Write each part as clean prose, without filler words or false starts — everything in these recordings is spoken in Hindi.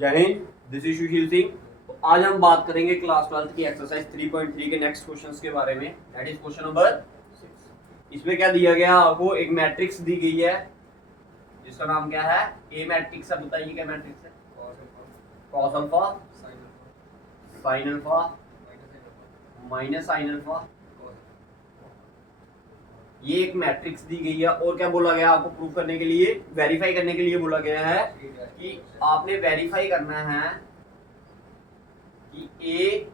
जय हिंद, दिस इज सुशील सिंह। तो आज हम बात करेंगे क्लास 12 की एक्सरसाइज 3.3 के नेक्स्ट क्वेश्चंस के बारे में। That is question number 6। इसमें क्या दिया गया आपको, एक मैट्रिक्स दी गई है जिसका नाम क्या है, ए मैट्रिक्स है। बताइए क्या मैट्रिक्स है? Cos alpha sine alpha minus sine alpha. ये एक मैट्रिक्स दी गई है और क्या बोला गया आपको प्रूव करने के लिए, वेरीफाई करने के लिए बोला गया है कि आपने वेरीफाई करना है कि ए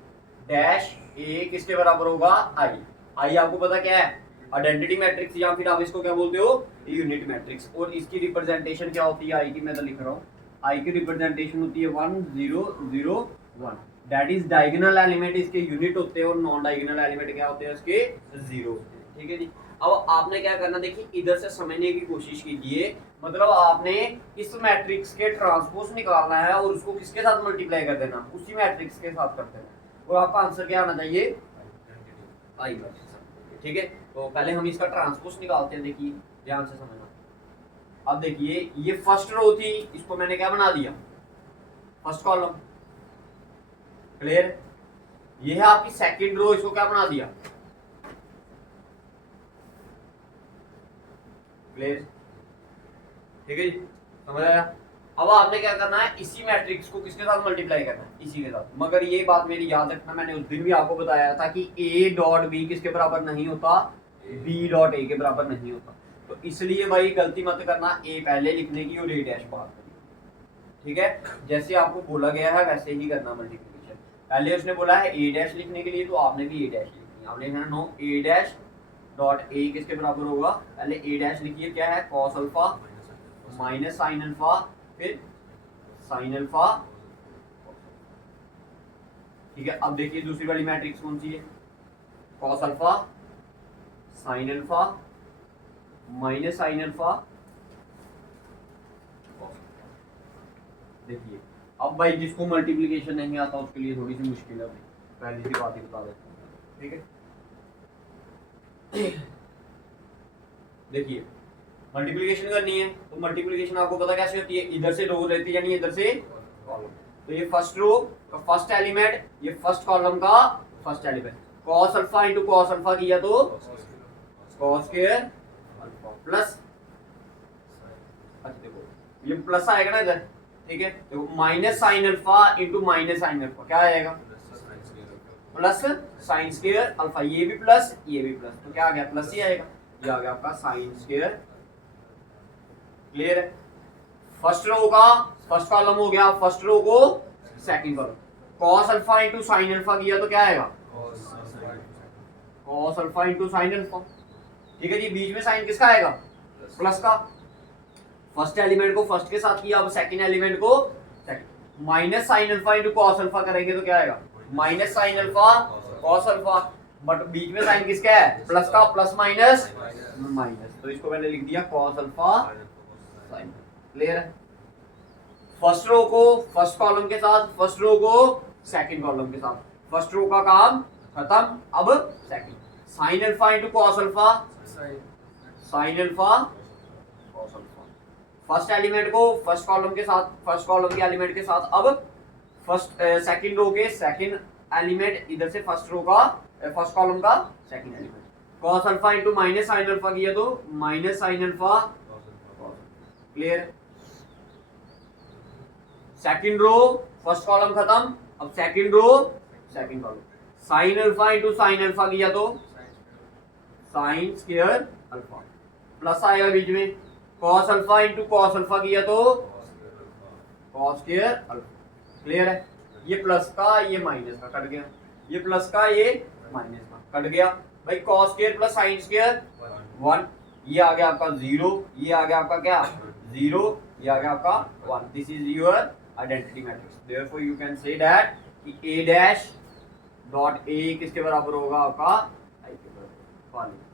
डैश ए किसके बराबर होगा, आई। आई आपको पता क्या है, आइडेंटिटी मैट्रिक्स, या फिर आप इसको क्या बोलते हो, यूनिट मैट्रिक्स। और इसकी रिप्रेजेंटेशन क्या होती है, आई की मैं तो लिख रहा हूँ, आई की रिप्रेजेंटेशन होती है 1 0 0 1। दैट इज डायगोनल एलिमेंट इसके यूनिट होते हैं और नॉन डायगोनल एलिमेंट क्या होते हैं उसके, जीरो होते हैं। ठीक है जी। अब आपने क्या करना, देखिए इधर से समझने की कोशिश कीजिए। मतलब आपने इस मैट्रिक्स के ट्रांसपोज निकालना है और उसको किसके साथ मल्टीप्लाई कर देना, उसी मैट्रिक्स के साथ कर देना, और आपका आंसर क्या आना चाहिए, आई मैट्रिक्स। ठीक है, तो पहले हम इसका ट्रांसपोज निकालते हैं। देखिए ध्यान से समझना। अब देखिए ये फर्स्ट रो थी, इसको मैंने क्या बना दिया, फर्स्ट कॉलम। क्लियर? ये है आपकी सेकंड रो, इसको क्या बना दिया, क्लियर? ठीक है जी, समझ आया? अब आपने क्या करना है, इसी मैट्रिक्स को किसके साथ मल्टीप्लाई करना है, इसी के साथ। मगर ये बात मेरी याद रखना, मैंने उस दिन भी आपको बताया था कि a डॉट बी किसके बराबर नहीं होता, b डॉट a के बराबर नहीं होता। तो इसलिए भाई गलती मत करना, a पहले लिखने की और a डैश बाद में। ठीक है, जैसे आपको बोला गया है वैसे ही करना मल्टीप्लिकेशन। पहले उसने बोला है a डैश लिखने के लिए, तो आपने भी a डैश लिखनी है। आपने लिखना नो a डैश डॉट a किसके बराबर होगा, पहले a डैश लिखिए, क्या है, cos alpha minus sine alpha, फिर साइन अल्फा। ठीक है, अब देखिए दूसरी वाली मैट्रिक्स कौन सी है, cos alpha sine alpha minus sine alpha. देखिए अब भाई जिसको मल्टीप्लिकेशन नहीं आता उसके लिए थोड़ी सी मुश्किल है, पहले सी बात ही बता देता हूँ। ठीक है, देखिए मल्टीप्लिकेशन करनी है तो मल्टीप्लिकेशन आपको पता कैसे होती है, इधर से रो लेती है यानी इधर से कॉलम। तो ये फर्स्ट रो का फर्स्ट एलिमेंट, ये फर्स्ट कॉलम का first element. Cos alpha into cos alpha किया तो कॉस स्क्वायर अल्फा प्लस, अच्छा देखो ये प्लस आएगा ना इधर। ठीक है, तो minus sine alpha into minus sine alpha क्या आएगा, प्लस साइन स्क्वायर अल्फा। ये भी प्लस ये भी प्लस, तो क्या आ गया, प्लस ही आएगा। ये आ गया आपका साइन स्क्वायर। क्लियर है? फर्स्ट रो का फर्स्ट कॉलम हो गया, फर्स्ट रो को second column. Cos alpha into sine alpha किया तो क्या आएगा, cos alpha into sine alpha. ठीक है जी, बीच में साइन किसका आएगा, प्लस का। फर्स्ट एलिमेंट को फर्स्ट के साथ किया, अब सेकंड एलिमेंट को second. Minus sine alpha into cos alpha करेंगे तो क्या आएगा, minus sine alpha cos alpha. But बीच में साइन किसका है, प्लस का, प्लस माइनस माइनस, तो इसको मैंने लिख दिया कॉस अल्फा साइन। क्लियर है? फर्स्ट रो को फर्स्ट कॉलम के साथ, फर्स्ट रो को सेकंड कॉलम के साथ। फर्स्ट रो का काम खत्म, अब second. Sign alpha into cos alpha, sign alpha cos alpha. First element को फर्स्ट कॉलम के साथ, फर्स्ट कॉलम के एलिमेंट के साथ, अब फर्स्ट सेकंड रो के सेकंड एलिमेंट, इधर से फर्स्ट रो का फर्स्ट कॉलम का second element. Cos alpha into minus sine alpha किया तो minus sine alpha. Clear? Second row first column खत्म, अब second row second column. Sine alpha into sine alpha किया तो साइन स्क्वायर अल्फा, प्लस आएगा बीच में। Cos alpha into cos alpha किया तो कॉस स्क्वायर अल्फा। क्लियर है? ये प्लस का ये माइनस का कट गया, ये प्लस का ये माइनस का कट गया। भाई cos square plus sine square 1, ये आ गया आपका 0, ये आ गया आपका क्या 0, ये आ गया आपका 1। This is your identity matrix. Therefore you can say that कि a डैश डॉट a किसके बराबर होगा, आपका i के बराबर।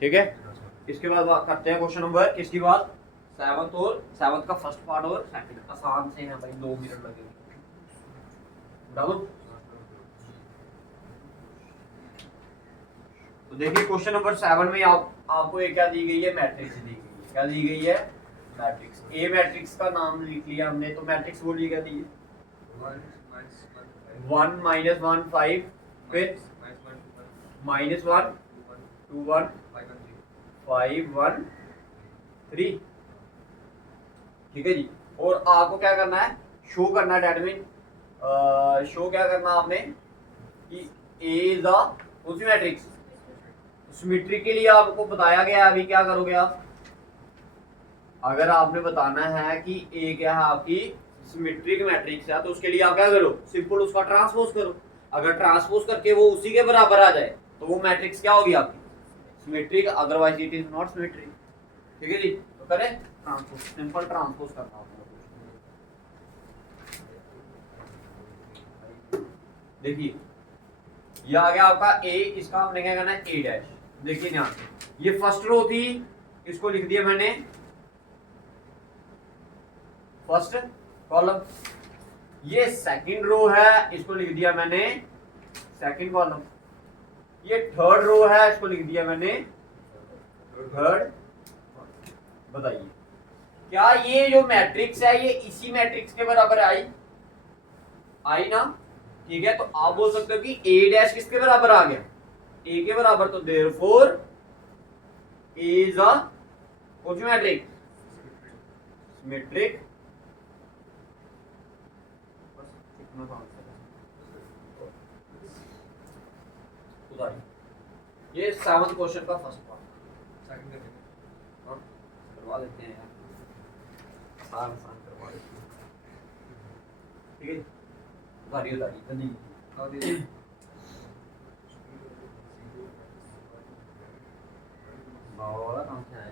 ठीक है, इसके बाद बात करते हैं क्वेश्चन नंबर किसकी बात, 7th और 7th का फर्स्ट पार्ट और सेकंड। आसान से है भाई, 2 मिनट लगेंगे। तो देखिए क्वेश्चन नंबर 7 में आपको एक क्या दी गई है, मैट्रिक्स दी गई है। क्या दी गई है? मैट्रिक्स। ए मैट्रिक्स का नाम लिख लिया हमने, तो मैट्रिक्स बोलिए क्या दी है? 1 -1 5, फिर -1 2 1 5 1 3। ठीक है जी। और आपको क्या करना है? शो करना है, डेट मीन शो क्या करना आपने कि ए इज द कौन सी मैट्रिक्स? सिमेट्री के लिए आपको बताया गया है। अभी क्या करोगे आप? अगर आपने बताना है कि ए क्या है आपकी सिमेट्रिक मैट्रिक्स है, तो उसके लिए आप क्या करो? सिंपल उसका ट्रांसपोज करो। अगर ट्रांसपोज करके वो उसी के बराबर आ जाए तो वो मैट्रिक्स क्या होगी आपकी? Symmetric, otherwise it is not symmetric. ठीक है जी। तो करें ट्रांसपोज, सिंपल ट्रांसपोज करना होगा। देखिए ये आ गया आपका ए, इसका हमने क्या करना है? A dash. देखिए यहाँ पे ये फर्स्ट रो थी, इसको लिख दिया मैंने फर्स्ट कॉलम। ये सेकंड रो है, इसको लिख दिया मैंने सेकंड कॉलम। ये थर्ड रो है, इसको लिख दिया मैंने थर्ड। बताइए क्या ये जो मैट्रिक्स है ये इसी मैट्रिक्स के बराबर आई? आई ना? ठीक है। तो आप बोल सकते हो कि ए डैश किसके बराबर आ गया? ए के बराबर। तो देयरफॉर ए इज अ कौन सी मैट्रिक्स? सिमेट्रिक। ये 7th क्वेश्चन का फर्स्ट पार्ट करवा देते हैं यार, आसान करवा देते हैं। ठीक है, उतारिए जल्दी। वाला कहाँ से आया?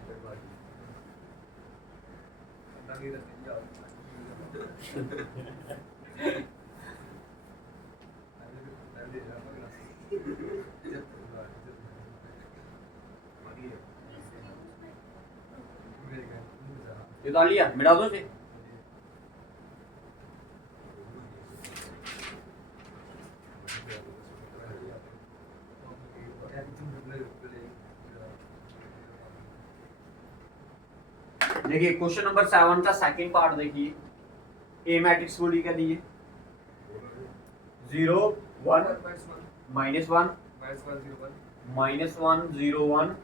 ये डाल लिया, मिटा दो इसे। देखिए क्वेश्चन नंबर 7 का सेकंड पार्ट देखिए। ए मैट्रिक्स बोली क्या दी है? 0 1 -1 -1 0 1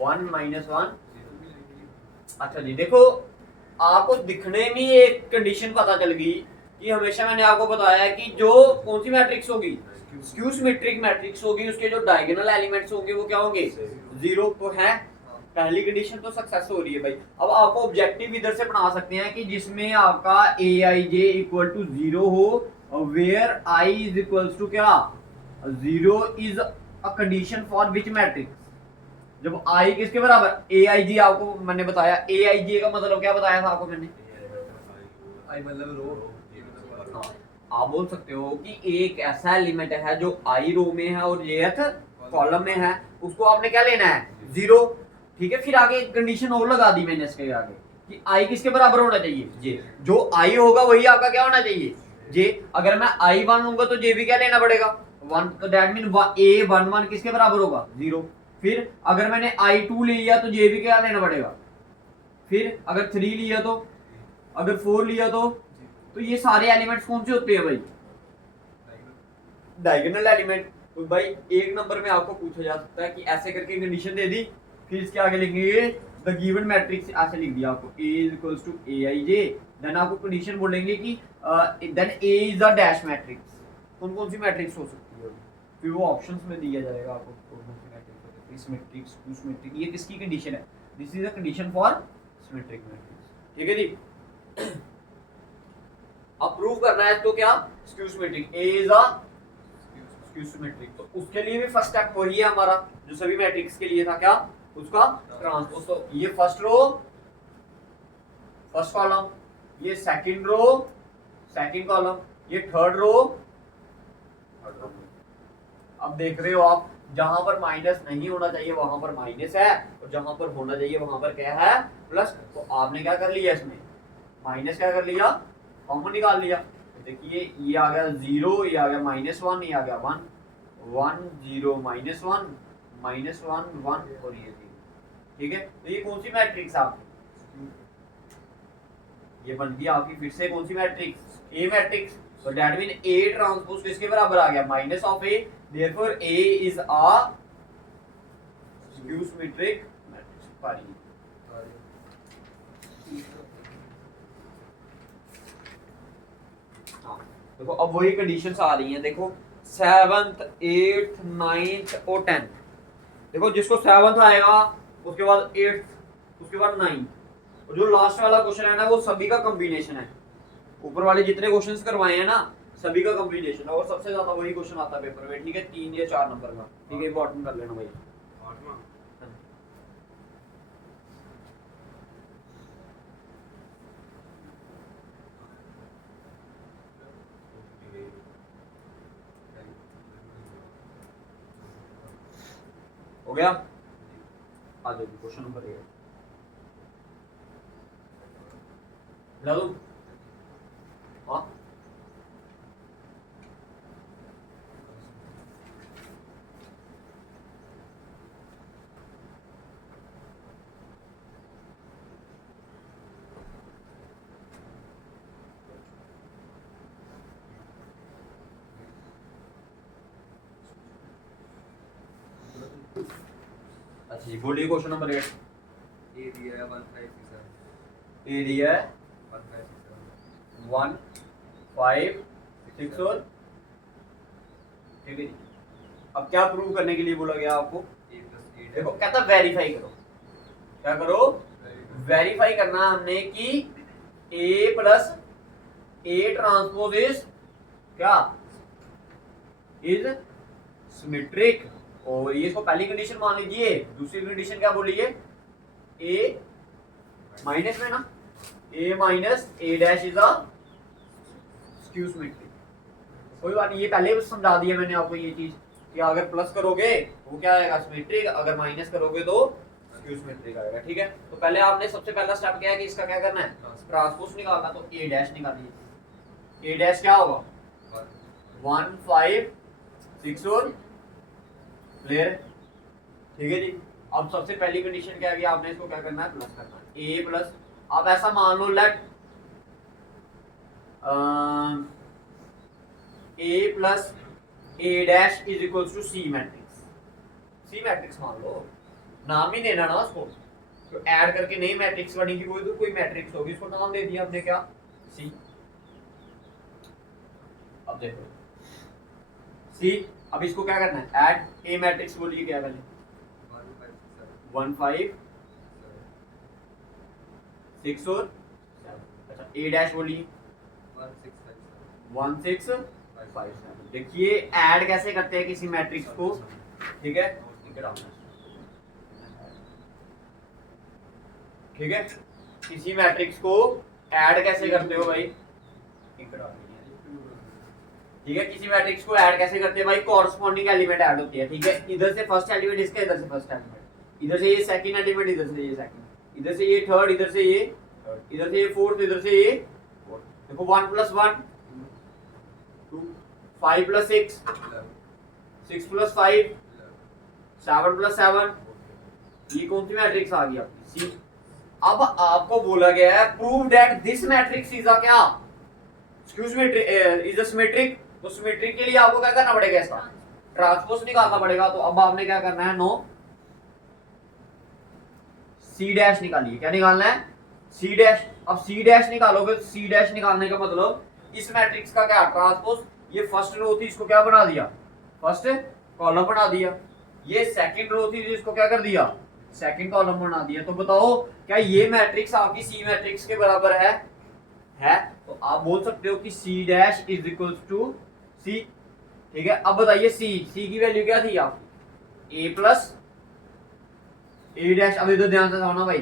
1 -1। अच्छा जी, देखो आपको दिखने में एक कंडीशन पता चल गई कि हमेशा मैंने आपको बताया है कि जो कौन सी मैट्रिक्स होगी? स्क्यू सिमेट्रिक मैट्रिक्स होगी, उसके जो डायगोनल एलिमेंट्स होंगे वो क्या होंगे? 0। तो है पहली कंडीशन तो सक्सेस हो रही है भाई। अब आपको ऑब्जेक्टिव इधर से बना सकते हैं कि जिसमें आपका ए आई जे इक्वल टू 0 हो, where I is equal to क्या? 0 is a condition for which matrix? जब आई किसके बराबर? ए आई जी। आपको मैंने बताया ए आई जी का मतलब क्या बताया था आपको मैंने? आई मतलब रो। आप बोल सकते हो कि एक ऐसा एलिमेंट है जो आई रो में है और जेथ कॉलम में है, उसको आपने क्या लेना है? 0। ठीक है, फिर आगे कंडीशन और लगा दी मैंने इसके आगे कि आई किसके बराबर होना चाहिए? जे। जो आई होगा वही आपका क्या होना चाहिए? जे। अगर मैं आई 1 लूंगा तो जे भी क्या लेना पड़ेगा? 1। तो दैट मीन ए 1 1 किसके बराबर होगा? 0। फिर अगर मैंने आई 2 ले लिया तो जे भी क्या लेना पड़ेगा? फिर अगर 3 लिया तो, अगर 4 लिया तो ये सारे एलिमेंट्स कौन से होते हैं भाई? Diagonal element. तो भाई एक नंबर में आपको पूछा जा सकता है कि ऐसे करके कंडीशन दे दी, फिर इसके आगे लिखेंगे द गिवन मैट्रिक्स। ऐसे लिख दिया आपको A is equals to A I J. Then आपको कंडीशन बोलेंगे कि then A is a dash matrix. कौन कौन सी मैट्रिक्स हो सकती है? फिर वो ऑप्शंस में दिया जाएगा आपको कौन कौन सी मैट्रिक्स हो सकती है। सिमेट्रिक, स्क्यू सिमेट्रिक, ये किसकी कंडीशन है? This is a condition for symmetric matrix. ठीक है जी। अब प्रूव करना है तो क्या? Skew symmetric. A is a skew symmetric. तो उसके लिए भी फर्स्ट स्टेप वही है हमारा जो सभी मैट्रिक्स के लिए था, क्या? उसका ट्रांसपोज। तो ये फर्स्ट रो फर्स्ट कॉलम, ये सेकंड रो सेकंड कॉलम, ये थर्ड रो। अब देख रहे हो आप, जहां पर माइनस नहीं होना चाहिए वहां पर माइनस है, और जहां पर होना चाहिए वहां पर क्या है? प्लस। तो आपने क्या कर लिया इसमें? माइनस क्या कर लिया? कॉमन निकाल लिया। तो देखिए ये आ गया 0, ये आ गया -1, ये आ गया 1। 1 0 -1 -1 1 और ये 0। ठीक है, तो ये कौन सी मैट्रिक्स आपकी, ये बन गई आपकी फिर से कौन सी मैट्रिक्स, ए मैट्रिक्स। तो दैट मीन ए ट्रांसपोज किसके बराबर आ गया, minus of A, therefore A is a skew symmetric matrix. हाँ, देखो अब वही कंडीशंस आ रही हैं, देखो 7th 8th 9th और 10th। देखो जिसको 7th आएगा उसके बाद 8th उसके बाद 9th, और जो लास्ट वाला क्वेश्चन है ना वो सभी का कॉम्बिनेशन है। ऊपर वाले जितने क्वेश्चंस करवाए हैं ना सभी का कॉम्बिनेशन है, और सबसे ज्यादा वही क्वेश्चन आता है पेपर में। ठीक है, 3 या 4 नंबर का। ठीक है, इंपॉर्टेंट कर लेना भाई। हो गया, आ जाओ क्वेश्चन नंबर 8 ला दो। हाँ, अच्छा जी बोलिए क्वेश्चन नंबर 8। ए दिया है 1567, ए दिया है 1567, 1 5 6 और ठीक है जी। अब क्या प्रूव करने के लिए बोला गया आपको, ए प्लस ए देखो कहता वेरीफाई करो। क्या करो, वेरीफाई करना है हमने कि ए प्लस ए ट्रांसपोज इज क्या, इज सिमेट्रिक। और ये इसको पहली कंडीशन मान लीजिए। दूसरी कंडीशन क्या बोलिए, ए माइनस में ना, A minus A dash is a skew symmetric. कोई बात नहीं, ये पहले भी समझा दिया मैंने आपको ये चीज कि अगर प्लस करोगे वो क्या आएगा सिमेट्रिक, अगर माइनस करोगे तो स्क्यू सिमेट्रिक आएगा। ठीक है, तो पहले आपने सबसे पहला स्टेप क्या है कि इसका क्या करना है, ट्रांसपोज निकालना। तो ए डैश निकालिए। ए डैश क्या होगा, 1 5 6 और क्लियर। ठीक है जी। अब सबसे पहली कंडीशन क्या है कि आपने इसको क्या करना है, प्लस करना है। ए प्लस, अब ऐसा मान लो let A plus A dash is equals to C matrix. C matrix मान लो, नाम ही देना ना उसको, तो ऐड करके नई मैट्रिक्स बनेगी, कोई तो कोई मैट्रिक्स होगी, उसको नाम दे दिया हमने क्या, सी। अब देखो सी, अब इसको क्या करना है, ऐड ए मैट्रिक्स बोलिए क्या पहले, 1 5 6 और 7। अच्छा ए डैश बोलिए 1 6 5 7। देखिए ऐड कैसे करते हैं किसी मैट्रिक्स को। ठीक है, ठीक है, किसी मैट्रिक्स को ऐड कैसे करते हो भाई, ठीक है, किसी मैट्रिक्स को ऐड कैसे करते हैं भाई, कॉरस्पॉन्डिंग एलिमेंट ऐड होती है। ठीक है, इधर से फर्स्ट एलिमेंट इसका, इधर से फर्स्ट एलिमेंट, इधर से ये सेकंड एलिमेंट, इधर से ये सेकंड, इधर से ये थर्ड, इधर से ये थर्ड, इधर से ये फोर्थ, इधर से ये फोर्थ। देखो 1 + 1 2, 5 + 6 6 + 5 7 + 7। ये कौन सी मैट्रिक्स आ गई आपकी, सी। अब आपको बोला गया है prove that this matrix is a क्या, इज अ सिमेट्रिक। तो सिमेट्रिक के लिए आपको क्या करना पड़ेगा, इसका ट्रांसपोज निकालना पड़ेगा। तो अब आपने क्या करना है, नो सी डैश निकालिए। क्या निकालना है, सी डैश। अब सी डैश निकालोगे तो सी डैश निकालने का मतलब इस मैट्रिक्स का क्या ट्रांसपोज, ये फर्स्ट रो थी इसको क्या बना दिया, फर्स्ट कॉलम बना दिया। ये सेकंड रो थी इसको क्या कर दिया, सेकंड कॉलम बना दिया। तो बताओ क्या ये मैट्रिक्स आपकी सी मैट्रिक्स के बराबर है? तो आप बोल सकते हो कि C dash is equals to C. ठीक है, अब बताइए सी की वैल्यू क्या थी आपकी, ए प्लस ए डैश। अब इधर ध्यान से समझना भाई,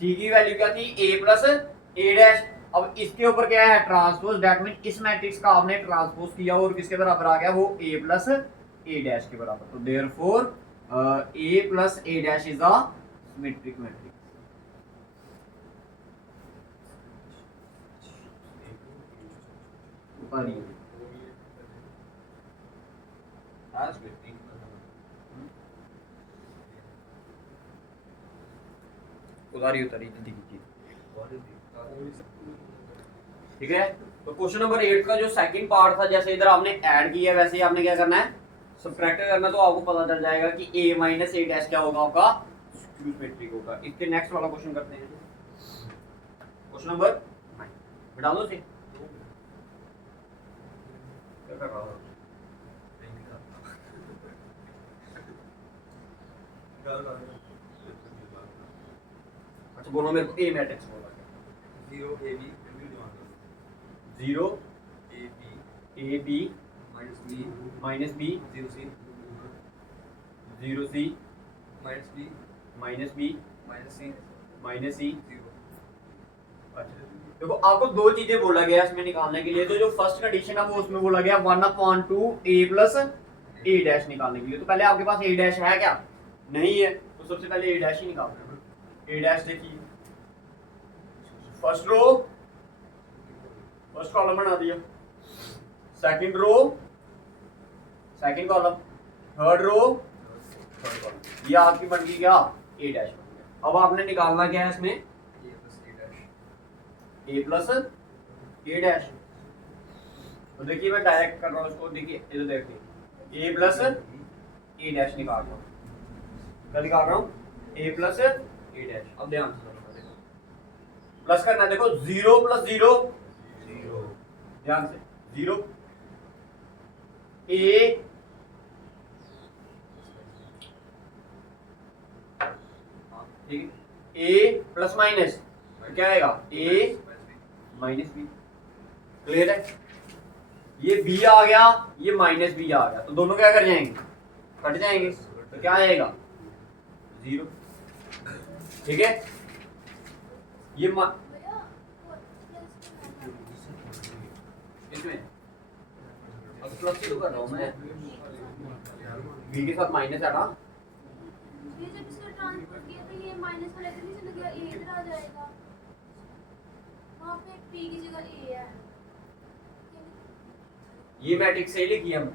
सी की वैल्यू क्या थी, ए प्लस ए डैश। अब इसके ऊपर क्या है, ट्रांसपोज, दैट मीन इस मैट्रिक्स का आपने ट्रांसपोज किया और किसके बराबर आ गया, वो ए प्लस ए डैश के बराबर। तो therefore A plus A dash is a symmetric matrix. उतारी उतारी जल्दी कीजिए। ठीक है, तो क्वेश्चन नंबर 8 का जो सेकंड पार्ट था, जैसे इधर आपने ऐड किया वैसे ही आपने क्या करना है, सब्ट्रैक्ट करना। तो आपको पता चल जाएगा कि a माइनस ए डैश क्या होगा, आपका स्क्यू सिमेट्रिक होगा। इसके नेक्स्ट वाला क्वेश्चन करते हैं। क्वेश्चन नंबर 9 बता दो से क्या कर रहा हूं। अच्छा बोलो मेरे को ए मैट्रिक्स बोला। 0 AB 0 AB A B minus B minus B 0 C 0 C minus B minus B minus C minus C. 0। देखो आपको दो चीजें बोला गया इसमें निकालने के लिए। तो जो फर्स्ट कंडीशन है वो उसमें बोला गया 1/2 a प्लस ए डैश निकालने के लिए। तो पहले आपके पास ए डैश है क्या? नहीं है, तो सबसे पहले ए डैश ही निकालना है। ए डैश देखिए, फर्स्ट रो फर्स्ट कॉलम बना दिया, second row second column, third row third column, ये आपकी बन गई क्या? ए डैश बन गया। अब आपने निकालना क्या है इसमें? ए प्लस ए डैश। तो देखिए मैं डायरेक्ट कर रहा हूँ इसको, देखिए इधर देखिए, ए प्लस ए डैश निकाल रहा हूँ। क्या निकाल रहा हूँ? ए प्लस ए डैश। अब ध्यान से प्लस करना है, देखो 0 प्लस 0 0, ध्यान से 0 ए ठीक है, ए प्लस माइनस क्या आएगा? ए माइनस बी। क्लियर है? ये बी आ गया, ये माइनस बी आ गया, तो दोनों क्या कर जाएंगे? कट जाएंगे। तो क्या आएगा? 0। ठीक है, ये इसमें अब प्लस ही तो कर रहा हूं मैं, बी के साथ माइनस है ना। ये जब इसका ट्रांसपोज किया तो ये माइनस वाला इधर नहीं चला गया, ए इधर आ जाएगा, वहां पे p की जगह a है। ये मैट्रिक्स सही लिखी है हमने,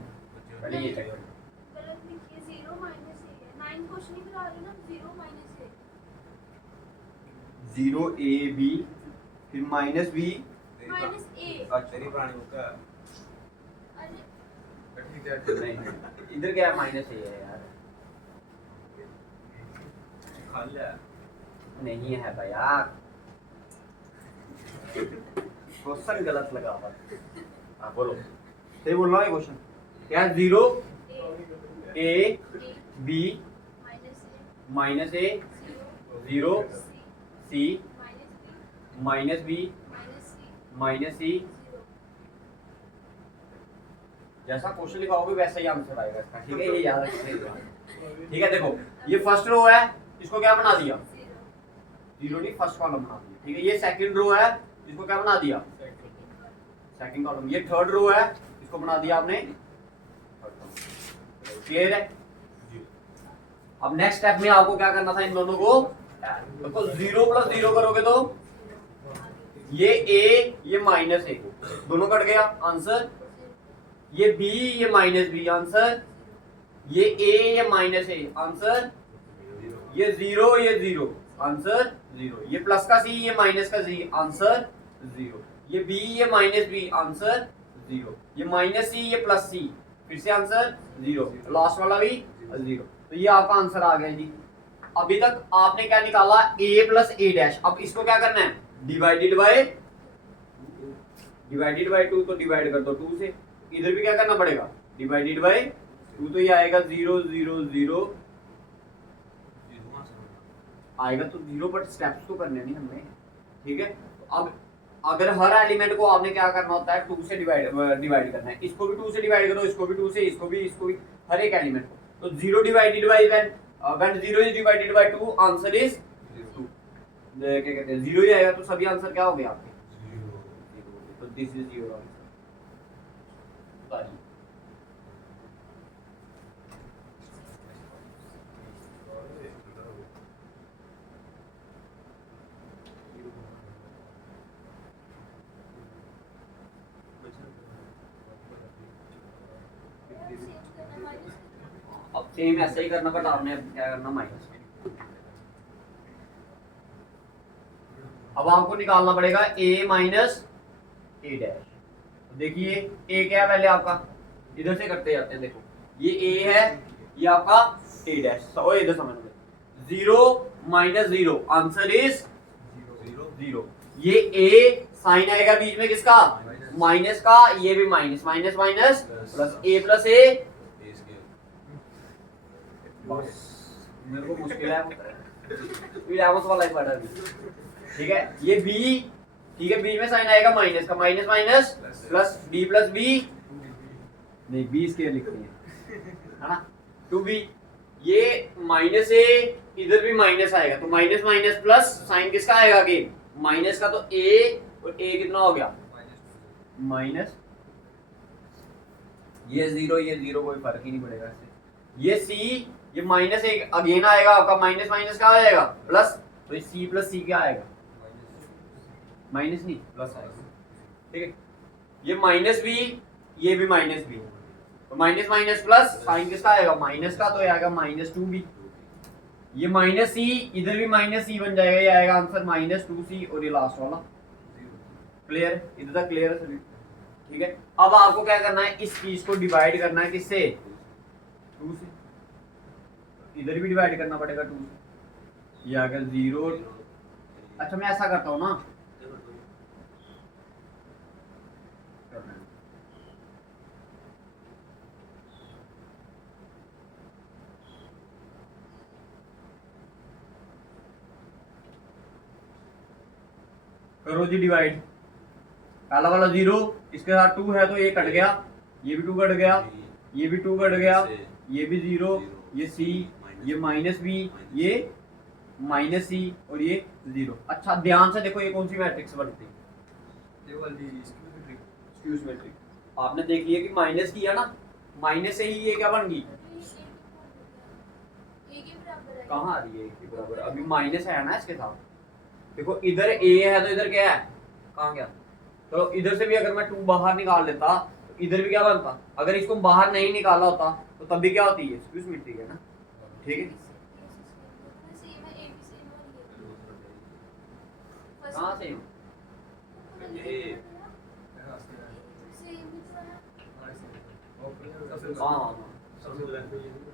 पहले ये चेक करो। गलत लिखिए, 0 माइनस a है। 9 क्वेश्चन ही करा रहे ना, 0 माइनस a 0 ए बी फिर माइनस बी माइनस a। तेरी पुरानी बुक है। अरे ठीक है, नहीं, इधर क्या माइनस ए है यार? खा लिया। नहीं है भैया, क्वेश्चन गलत लगा हुआ। हाँ बोलो, सही बोल रहा हूँ। ये क्वेश्चन क्या? 0 A B minus A 0 C minus B minus C. जैसा क्वेश्चन लिखाओगे वैसा ही आंसर आएगा इसका। ठीक है, ये याद रखिएगा। ठीक है, देखो ये फर्स्ट रो है, इसको क्या बना दिया? 0 नहीं, फर्स्ट कॉलम बना दिया। ठीक है, ये सेकंड रो है, इसको क्या बना दिया? Second column. ये थर्ड रो है, इसको बना दिया आपने थर्ड कॉलम। क्लियर है? अब नेक्स्ट स्टेप में आपको क्या करना था? इन दोनों को देखो, 0 प्लस 0 करोगे तो ये a ये माइनस a, दोनों कट गया, आंसर। ये b ये माइनस b, आंसर। ये a ये माइनस a, आंसर। ये 0 ये 0, आंसर 0। ये प्लस का c ये माइनस का c, आंसर 0। ये b ये माइनस b, आंसर 0। ये माइनस c ये प्लस c, फिर से आंसर 0। लास्ट वाला भी 0। तो ये आपका आंसर आ गया जी। अभी तक आपने क्या निकाला? a plus A dash. अब इसको क्या करना है? डिवाइडेड बाय 2, तो डिवाइड कर दो 2 से। इधर भी क्या करना पड़ेगा? डिवाइडेड बाय 2, तो ये आएगा 0 0 0 आएगा, तो 0 पर स्टेप्स तो करने नहीं हमने। ठीक है, तो अब अगर हर एलिमेंट को आपने क्या करना होता है? 2 से डिवाइड करना है। इसको भी 2 से डिवाइड करो, इसको भी 2 से, इसको भी, हर एक एलिमेंट को। तो 0 divided by when 0 is divided by 2, answer is 2। क्या कहते हैं? 0 ही आएगा, तो सभी आंसर क्या हो गए आपके? 0। तो this is your answer. Same करना माइनस करना। अब सेम ऐसा ही करना, बट आपने क्या करना, माइनस। अब आपको निकालना पड़ेगा a माइनस a डैश। देखिए a क्या है पहले आपका, इधर से करते जाते हैं। देखो ये a है, ये आपका a डैश। तो इधर समझ लो 0 माइनस 0, आंसर इज 0। ये a साइन आएगा बीच में किसका, माइनस का, ये भी minus, minus minus plus a plus a। बस मेरे को मुश्किल है वाला ही पढ़ा भी। ठीक है, ये b, ठीक है, बीच में साइन आएगा माइनस का, minus minus plus b plus b, नहीं b स्केयर लिखते हैं है ना, 2b। ये माइनस a, इधर भी माइनस आएगा तो माइनस माइनस प्लस साइन किसका आएगा आगे, माइनस का, तो a और a कितना हो गया, माइनस। ये 0 ये 0, कोई फर्क ही नहीं पड़ेगा इससे। ये c, ये माइनस एक अगेन आएगा आपका, माइनस माइनस का आएगा प्लस, तो c प्लस c क्या आएगा, माइनस नहीं प्लस आएगा। ठीक है, ये माइनस b, ये भी माइनस b, तो माइनस माइनस प्लस साइन किसका आएगा, माइनस का, तो ये आएगा माइनस 2b। ये माइनस c, इधर भी माइनस c बन जाएगा, ये आएगा आंसर माइनस 2c, और ये लास्ट वाला क्लियर, इधर तक क्लियर है सभी। ठीक है, अब आपको क्या करना है, इस चीज को डिवाइड करना है किससे, 2 से, इधर भी डिवाइड करना पड़ेगा 2 से, ये आ गया 0। अच्छा मैं ऐसा करता हूँ ना, करो जी डिवाइड। पहला वाला 0, इसके साथ 2 है तो ये कट गया, ये भी 2 कट गया, ये भी 2 कट गया, ये भी 0, ये c, ये माइनस b, ये माइनस c, और ये 0। अच्छा ध्यान से देखो, ये कौन सी मैट्रिक्स बनती है, ये वाली स्क्यू सिमेट्रिक। आपने देख लिया कि माइनस किया ना, माइनस से ही ये क्या बन गई, a के बराबर है। कहाँ आ रही है इसके बराबर, अभी माइनस है ना इसके साथ। देखो इधर a है तो इधर क्या है, कहाँ गया, तो इधर से भी अगर मैं 2 बाहर निकाल लेता तो इधर भी क्या बनता, अगर इसको बाहर नहीं निकाला होता तो तब भी क्या होती है, स्क्यू सिमेट्रिक है ना। ठीक है, सेम है, a भी सेम है, कहाँ से ये सेम ही तो है। हाँ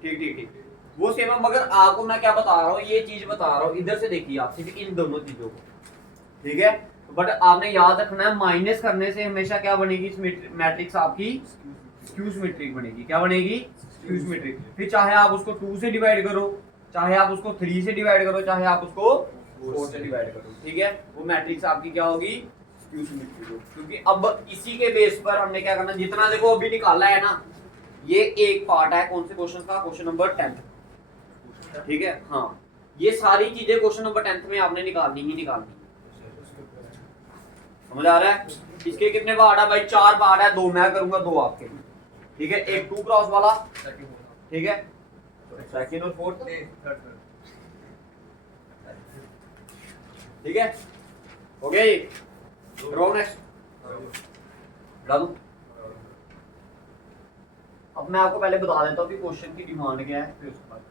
ठीक ठीक ठीक, वो सेम है, मगर आपको मैं क्या बता रहा हूँ, ये चीज बता रहा हूँ, इधर से देखिए आप सिर्फ इन दोनों चीजों को। ठीक है, बट आपने याद रखना है, माइनस करने से हमेशा क्या बनेगी, मैट्रिक्स आपकी स्क्यू सिमेट्रिक बनेगी। क्या बनेगी, स्क्यू सिमेट्रिक। फिर चाहे आप उसको 2 से डिवाइड करो, चाहे आप उसको 3 से डिवाइड करो, चाहे आप उसको 4 से डिवाइड करो, ठीक है, वो मैट्रिक्स आपकी क्या होगी, स्क्यू सिमेट्रिक होगी। क्योंकि अब इसी के बेस पर हमने क्या करना, जितना देखो अभी निकाला है ना, ये एक पार्ट है कौन से क्वेश्चन का, क्वेश्चन नंबर 10। ठीक है, हाँ ये सारी चीजें क्वेश्चन नंबर 10 में आपने निकालनी ही निकालनी। समझ आ रहा है, इसके कितने पार्ट है भाई, 4 पार्ट है, 2 मैं करूंगा 2 आपके। ठीक है, एक 2 क्रॉस वाला, ठीक है, सेकंड और फोर्थ, ठीक है, हो गया ये, रो नेक्स्ट डालू। अब मैं आपको पहले बता देता हूँ कि क्वेश्चन की डिमांड क्या है, फिर उसके बाद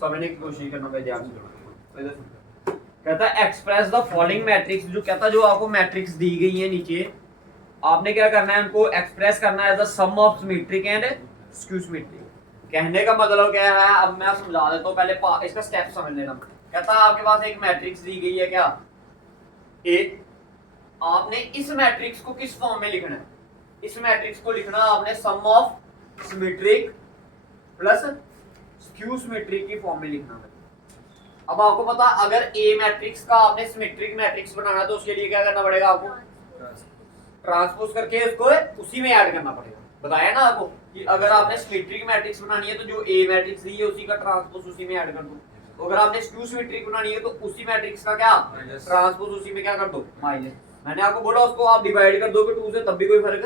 समझने की कोशिश करना भाई, ध्यान से। कहता है एक्सप्रेस द फॉलोइंग मैट्रिक्स, जो कहता है जो आपको मैट्रिक्स दी गई है नीचे, आपने क्या करना है, उनको एक्सप्रेस करना है as the sum of symmetric and skew symmetric. कहने का मतलब क्या है, अब मैं समझा देता हूँ, पहले इसका स्टेप समझ लेना। कहता है आपके पास एक मैट्रिक्स दी गई है, क्या ए, आपने इस मैट्रिक्स को किस फॉर्म में लिखना है, इस मैट्रिक्स को लिखना आपने sum of symmetric plus skew symmetric की फॉर्म में लिखना है। अब आपको पता, अगर ए मैट्रिक्स का आपने सिमेट्रिक मैट्रिक्स बनाना तो उसके लिए क्या करना पड़ेगा, आपको ट्रांसपोज करके उसको उसी में ऐड करना पड़ेगा। बताया ना आपको कि अगर आपने सिमेट्रिक मैट्रिक्स बनानी है तो जो ए मैट्रिक्स दी है उसी का ट्रांसपोज उसी में ऐड कर दो। तो अगर आपने स्क्यू सिमेट्रिक बनानी है तो उसी मैट्रिक्स का क्या ट्रांसपोज उसी में क्या कर दो, माइनस। मैंने आपको बोला उसको आप डिवाइड कर दोगे 2 से तब भी कोई फर्क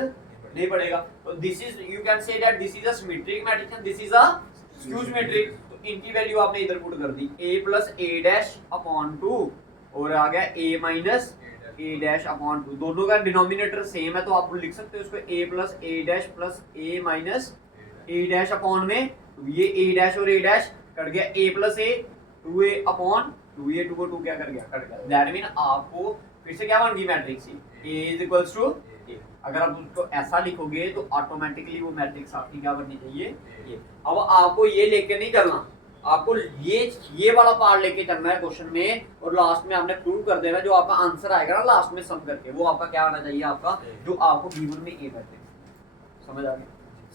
नहीं पड़ेगा। तो this is, you can say that this is a symmetric matrix and this is a skews matrix. तो इनकी वैल्यू आपने इधर पुट कर दी, a plus A dash upon 2 और आ गया a minus A dash upon 2। दोनों का डिनोमिनेटर सेम है तो आप लिख सकते हो इसको a plus A dash plus a minus A dash upon में, तो ये a डैश और a डैश कट गया, a plus a 2a upon 2a, 2 को 2 क्या कर गया, कट गया। दैट मीन आपको फिर से क्या बन गई matrix, a is equals to a। अगर आप उसको ऐसा लिखोगे तो ऑटोमेटिकली वो मैट्रिक्स आपकी क्या बननी चाहिए, ये। अब आपको ये लेके नहीं चलना, आपको ये वाला पार्ट लेके चलना है क्वेश्चन में, और लास्ट में आपने प्रूव कर देना, जो आपका आंसर आएगा ना लास्ट में सम करके, वो आपका क्या आना चाहिए, आपका जो आपको गिवन में ए मैट्रिक्स। समझ आ गया,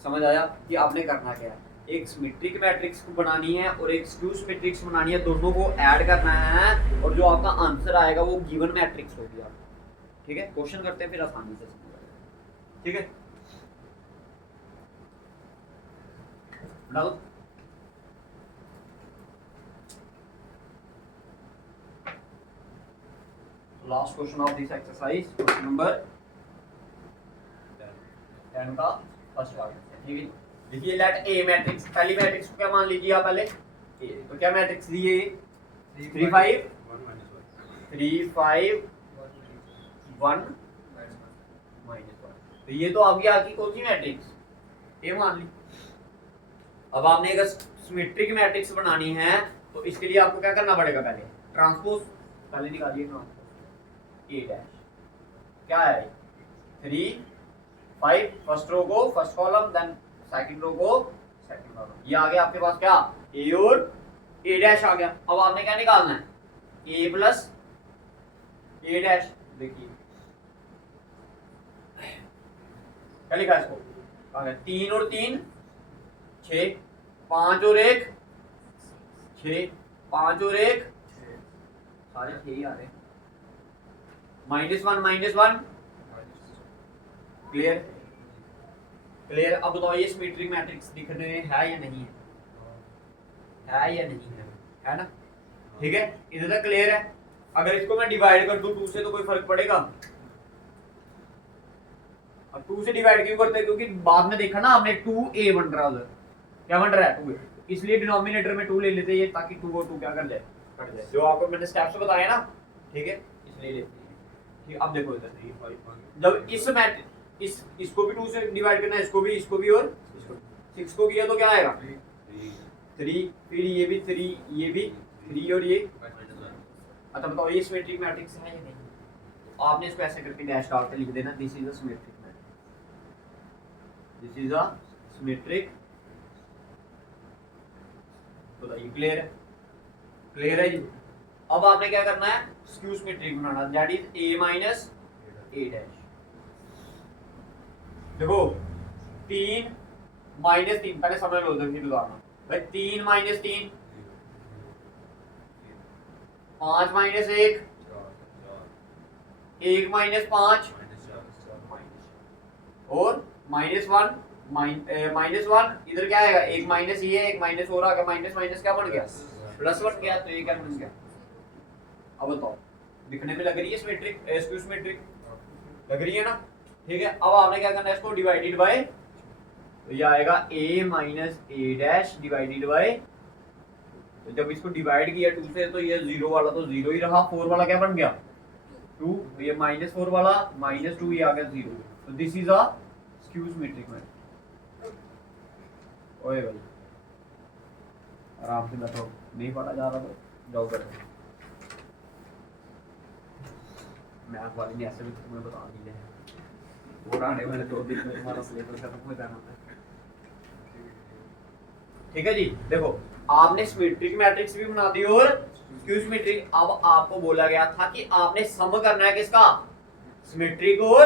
समझ आया कि आपने करना क्या है। एक सिमेट्रिक मैट्रिक्स को बनानी है और एक स्क्यूज मैट्रिक्स बनानी है, दोनों को ऐड करना है और जो आपका आंसर आएगा वो गिवन मैट्रिक्स होगी आपको। ठीक है, क्वेश्चन करते हैं फिर आसानी से समझ आएगा। ठीक है, बता दो। Last question of this exercise, question number 10 का फर्स्ट पार्ट। ठीक है, देखिए लेट ए मैट्रिक्स, पहली मैट्रिक्स को क्या मान लीजिए आप पहले, तो क्या मैट्रिक्स दिए, 3 5 3 5 1 -1। तो ये तो आपकी आगे कौन सी मैट्रिक्स, ए मान ली। अब आपने अगर सिमेट्रिक मैट्रिक्स बनानी है तो इसके लिए आपको क्या करना पड़ेगा, पहले ट्रांसपोज पहले निकालिए, ट्रांसपोज ए डैश क्या है, 3 5 फर्स्ट रो को first column, then second row को सेकंड कॉलम। ये आ गया आपके पास क्या, ए और ए डैश आ गया। अब आपने क्या निकालना है, ए प्लस ए डैश। देखिए क्या लिखा है इसको, आ गया 3 और 3 6, 5 और 1 6, 5 और 1 सारे 6 ही आ रहे हैं, -1 क्लियर, क्लियर। अब बताओ ये सिमेट्रिक मैट्रिक्स दिखने में है या नहीं है या नहीं है ना। ठीक है, इधर तक क्लियर है। अगर इसको मैं डिवाइड कर दूं 2 से तो कोई फर्क पड़ेगा, अब 2 से डिवाइड क्यों करते हैं, क्योंकि बाद में देखा ना आपने 2a बन रहा है, उधर क्या बन रहा है 2a, इसलिए डिनोमिनेटर में 2 ले लेते हैं ताकि 2 और 2 क्या कर जाए, कट जाए, जो आपको मैंने स्टेप्स बताया ना। ठीक है, इसलिए लेते हैं। ठीक, अब देखो इधर जब इस मैट्रिक्स इसको भी 2 से डिवाइड करना है, इसको भी और इसको 6 को किया तो क्या आएगा 3, फिर ये भी 3, ये भी 3 और ये। अच्छा बताओ ये सिमेट्रिक मैट्रिक्स है या नहीं, तो आपने इसको ऐसे करके डैश डाल के लिख देना, this is a symmetric matrix, this is a symmetric. बताइए क्लियर है, क्लियर है जी। अब आपने क्या करना है, skew symmetric banana, that is a minus A dash. देखो 3 -3 पहले समझ लो, फिर बताना भाई, 3 -3 5 -1 1 -5 और -1 इधर क्या आएगा, एक माइनस ये, एक माइनस और आ गया, माइनस क्या बन गया, प्लस 1 गया, तो ये क्या बन गया। अब बताओ दिखने में लग रही है सिमेट्रिक, स्क्यू सिमेट्रिक लग रही है ना। ठीक है, अब आपने क्या करना है, इसको डिवाइडेड बाय, तो ये आएगा a minus A dash divided by, तो जब इसको डिवाइड किया 2 से तो ये 0 वाला तो 0 ही रहा, 4 वाला क्या बन गया 2, तो ये -4 वाला -2 ये आ गया 0। तो this is a skew symmetric matrix. ओए भाई आराम से बैठो, नहीं पढ़ा जा रहा तो जाओ करो, मैथ वाले ने ऐसे भी तुम्हें बता दिए हैं, और आने वाले 2 दिन में तुम्हारा सिलेबस खत्म हो जाना है। ठीक है जी, देखो आपने सिमेट्रिक मैट्रिक्स भी बना दी और स्क्यू सिमेट्रिक। अब आपको बोला गया था कि आपने सम करना है किसका, सिमेट्रिक और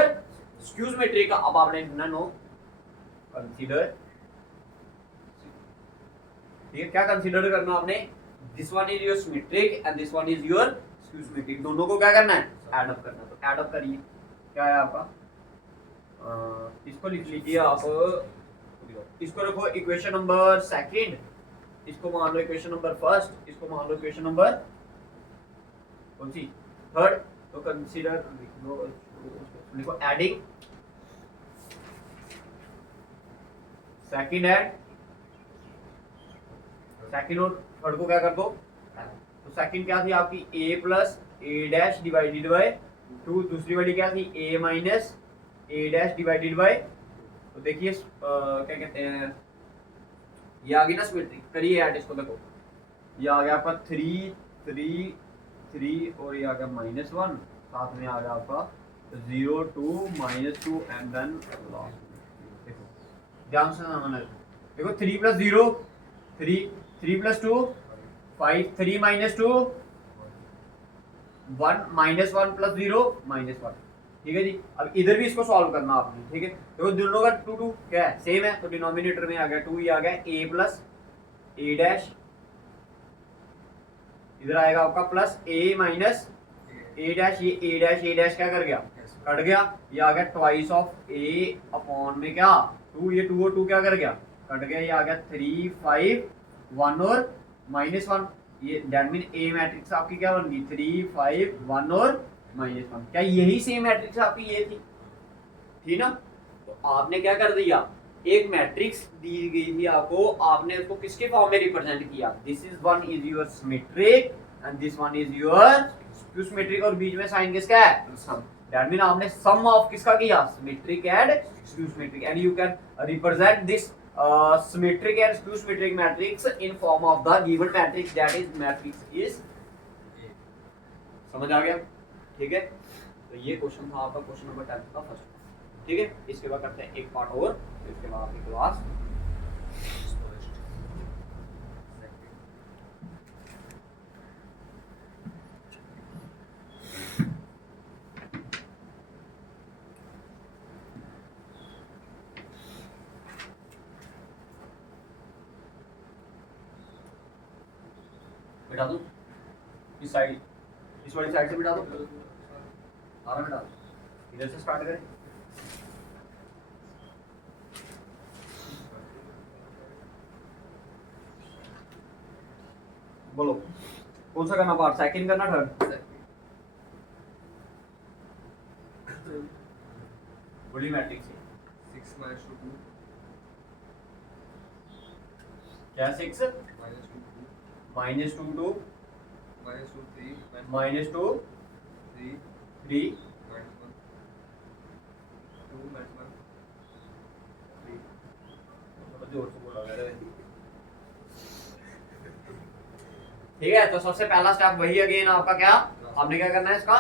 स्क्यू सिमेट्रिक का। अब आपने नो कंसीडर, ठीक है, क्या कंसीडर करना आपने, this one is your symmetric and this one is your skew symmetric, दोनों को क्या करना है, ऐड अप करना। तो ऐड अप करिए, क्या है आपका, इसको लिख लीजिए आप, इसको रखो इक्वेशन नंबर सेकंड, इसको मान लो इक्वेशन नंबर फर्स्ट, इसको मान लो इक्वेशन नंबर कौन सी, थर्ड। तो कंसीडर लिखो एडिंग सेकंड एंड सेकंड और थर्ड को क्या कर दो, तो सेकंड क्या थी आपकी a plus A dash divided by 2, दूसरी वाली क्या थी a minus A dash divided by, तो देखिए क्या कहते हैं, ये आ गई ना सिमेट्री, करिए ऐड इसको, देखो ये आ गया आपका 3 3 3 और ये आ गया -1, साथ में आ गया आपका 0 2 -2 एंड देन देखो ध्यान से समझना, देखो 3 प्लस 0 3 3 प्लस 2 5 3 माइनस 2 1 -1 प्लस 0 -1, ठीक है जी। अब इधर भी इसको सॉल्व करना आपने, ठीक है, देखो दोनों का 2 2 क्या है सेम है, तो डिनोमिनेटर में आ गया 2, ये आ गया a प्लस ए डैश, इधर आएगा आपका plus a minus A dash, ये ए डैश क्या कर गया, कट गया, ये आ गया ट्वाइस ऑफ a अपॉन में क्या 2, ये 2 और 2 क्या कर गया, कट गया, ये आ गया 3 5 1 और -1, ये दैट मीन a मैट्रिक्स आपकी क्या बन गई 3 5 1 और -1, क्या यही सेम मैट्रिक्स आपकी ये थी, थी ना। तो आपने क्या कर दिया, एक मैट्रिक्स दी गई थी आपको, आपने उसको किसके फॉर्म में रिप्रेजेंट किया, this is one is your symmetric and this one is your skew symmetric, और बीच में साइन किसका है सम, दैट मीन आपने सम ऑफ किसका किया symmetric and skew symmetric, and you can represent this symmetric and skew symmetric matrix in form of the given matrix, that is matrix is, समझ आ गया, ठीक है। तो ये क्वेश्चन था आपका क्वेश्चन नंबर 10 का फर्स्ट, ठीक है। इसके बाद करते हैं एक पार्ट और, फिर इसके बाद आपकी क्लास बिठा दो, इस साइड, इस वाली साइड से बिठा दो, आराम बिठा दो, इधर से स्टार्ट करें, बोलो कौन सा करना पार्ट, सेकंड करना थर्ड, बड़ी मैट्रिक्स है 6 minus 2 क्या 6 minus 2 2 minus 2 2 minus 2 3 minus 2 3 3 minus 1 2 minus 1 3 थोड़ा जोर से बोला मेरे, ठीक है। तो सबसे पहला स्टेप वही अगेन आपका क्या, आपने क्या करना है इसका